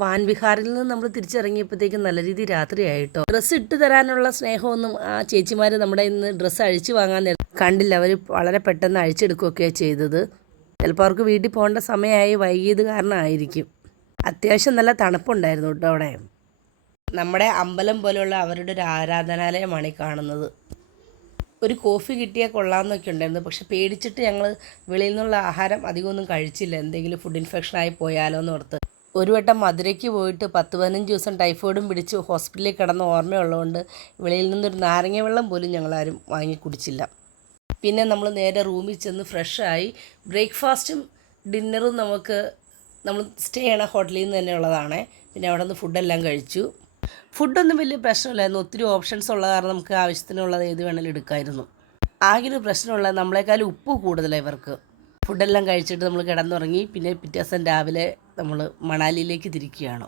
വാൻവിഹാറിൽ നിന്ന് നമ്മൾ തിരിച്ചിറങ്ങിയപ്പോഴത്തേക്കും നല്ല രീതിയിൽ രാത്രിയായിട്ടോ. ഡ്രസ്സ് ഇട്ട് തരാനുള്ള സ്നേഹമൊന്നും ആ ചേച്ചിമാർ നമ്മുടെ ഇന്ന് ഡ്രസ്സ് അഴിച്ചു വാങ്ങാൻ കണ്ടില്ല. അവർ വളരെ പെട്ടെന്ന് അഴിച്ചെടുക്കുകയൊക്കെയാണ് ചെയ്തത്. ചിലപ്പോൾ അവർക്ക് വീട്ടിൽ പോകേണ്ട സമയമായി, വൈകിയത് കാരണമായിരിക്കും. അത്യാവശ്യം നല്ല തണുപ്പുണ്ടായിരുന്നു കേട്ടോ അവിടെ. നമ്മുടെ അമ്പലം പോലെയുള്ള അവരുടെ ഒരു ആരാധനാലയമാണ് ഈ കാണുന്നത്. ഒരു കോഫി കിട്ടിയാൽ കൊള്ളാമെന്നൊക്കെ ഉണ്ടായിരുന്നു. പക്ഷെ പേടിച്ചിട്ട് ഞങ്ങൾ വെളിയിൽ നിന്നുള്ള ആഹാരം അധികമൊന്നും കഴിച്ചില്ല, എന്തെങ്കിലും ഫുഡ് ഇൻഫെക്ഷൻ ആയി പോയാലോ എന്ന് ഓർത്ത്. ഒരു വട്ടം മധുരയ്ക്ക് പോയിട്ട് 10-15 ദിവസം ടൈഫോയിഡും പിടിച്ച് ഹോസ്പിറ്റലിൽ കിടന്ന ഓർമ്മയുള്ളതുകൊണ്ട് വെളിയിൽ നിന്നൊരു നാരങ്ങ വെള്ളം പോലും ഞങ്ങളാരും വാങ്ങി കുടിച്ചില്ല. പിന്നെ നമ്മൾ നേരെ റൂമിൽ ചെന്ന് ഫ്രഷായി. ബ്രേക്ക്ഫാസ്റ്റും ഡിന്നറും നമ്മൾ സ്റ്റേ ചെയ്യണ ഹോട്ടലിൽ നിന്ന് തന്നെ ഉള്ളതാണ്. പിന്നെ അവിടെ നിന്ന് ഫുഡെല്ലാം കഴിച്ചു. ഫുഡൊന്നും വലിയ പ്രശ്നമില്ലായിരുന്നു. ഒത്തിരി ഓപ്ഷൻസ് ഉള്ള കാരണം നമുക്ക് ആവശ്യത്തിനുള്ളത് ഏത് വേണമെങ്കിലും എടുക്കാമായിരുന്നു. ആകെ ഒരു പ്രശ്നമുള്ളത് നമ്മളെക്കാളും ഉപ്പ് കൂടുതലാണ് ഇവർക്ക്. ഫുഡെല്ലാം കഴിച്ചിട്ട് നമ്മൾ കിടന്നുറങ്ങി. പിന്നെ പിറ്റേ ദിവസം രാവിലെ നമ്മൾ മണാലിയിലേക്ക് തിരിക്കുകയാണ്.